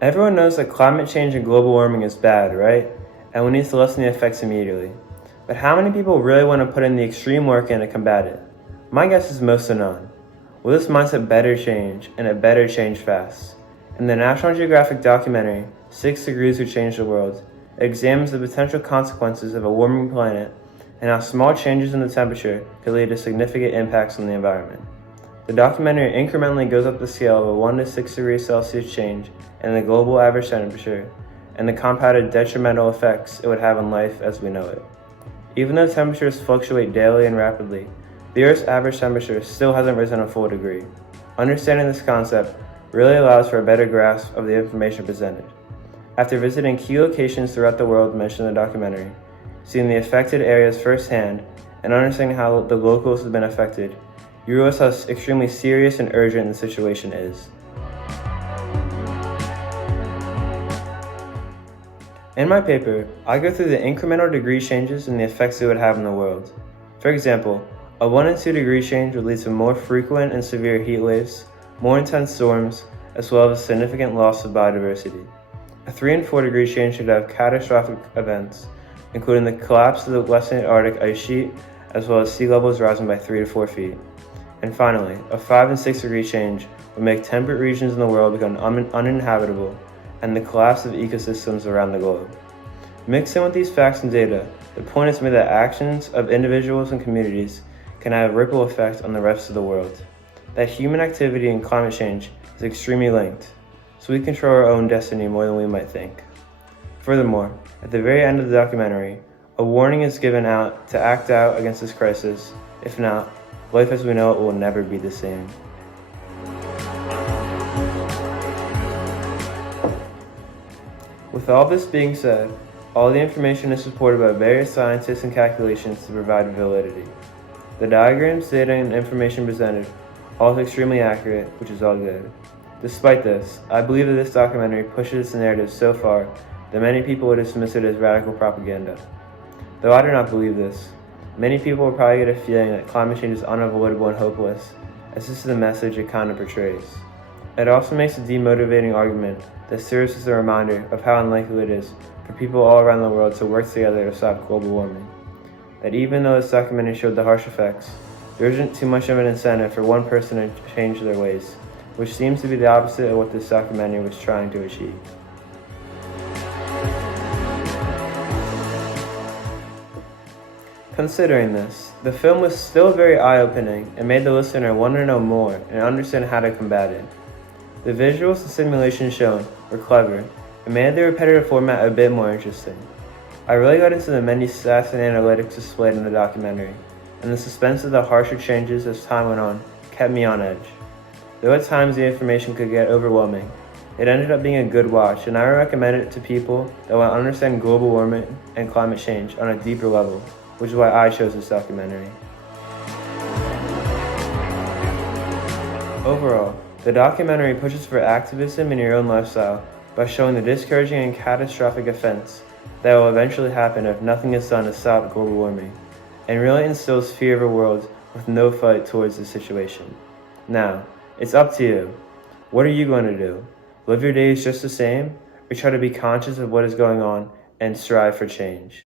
Everyone knows that climate change and global warming is bad, right? And we need to lessen the effects immediately. But how many people really want to put in the extreme work in to combat it? My guess is most of none. Will this mindset better change, and it better change fast? In the National Geographic documentary, 6 Degrees Would Change the World, it examines the potential consequences of a warming planet and how small changes in the temperature could lead to significant impacts on the environment. The documentary incrementally goes up the scale of a 1 to 6 degrees Celsius change in the global average temperature and the compounded detrimental effects it would have on life as we know it. Even though temperatures fluctuate daily and rapidly, the Earth's average temperature still hasn't risen a full degree. Understanding this concept really allows for a better grasp of the information presented. After visiting key locations throughout the world mentioned in the documentary, seeing the affected areas firsthand, and understanding how the locals have been affected, you realize how extremely serious and urgent the situation is. In my paper, I go through the incremental degree changes and the effects it would have on the world. For example, a 1 and 2 degree change would lead to more frequent and severe heat waves, more intense storms, as well as a significant loss of biodiversity. A 3 and 4 degree change should have catastrophic events, including the collapse of the Western Arctic ice sheet, as well as sea levels rising by 3 to 4 feet. And finally, a 5 and 6 degree change would make temperate regions in the world become uninhabitable, and the collapse of ecosystems around the globe. Mixed in with these facts and data, the point is made that actions of individuals and communities can have a ripple effect on the rest of the world. That human activity and climate change is extremely linked, so we control our own destiny more than we might think. Furthermore, at the very end of the documentary, a warning is given out to act out against this crisis. If not, life as we know it will never be the same. With all this being said, all the information is supported by various scientists and calculations to provide validity. The diagrams, data, and information presented all is extremely accurate, which is all good. Despite this, I believe that this documentary pushes the narrative so far that many people would dismiss it as radical propaganda. Though I do not believe this, many people will probably get a feeling that climate change is unavoidable and hopeless, as this is the message it kind of portrays. It also makes a demotivating argument that serves as a reminder of how unlikely it is for people all around the world to work together to stop global warming. That even though this documentary showed the harsh effects, there isn't too much of an incentive for one person to change their ways, which seems to be the opposite of what this documentary was trying to achieve. Considering this, the film was still very eye-opening and made the listener want to know more and understand how to combat it. The visuals and simulations shown were clever and made the repetitive format a bit more interesting. I really got into the many stats and analytics displayed in the documentary, and the suspense of the harsher changes as time went on kept me on edge. Though at times the information could get overwhelming, it ended up being a good watch, and I recommend it to people that want to understand global warming and climate change on a deeper level, which is why I chose this documentary. Overall, the documentary pushes for activism in your own lifestyle by showing the discouraging and catastrophic events that will eventually happen if nothing is done to stop global warming, and really instills fear of a world with no fight towards the situation. Now, it's up to you. What are you going to do? Live your days just the same, or try to be conscious of what is going on and strive for change?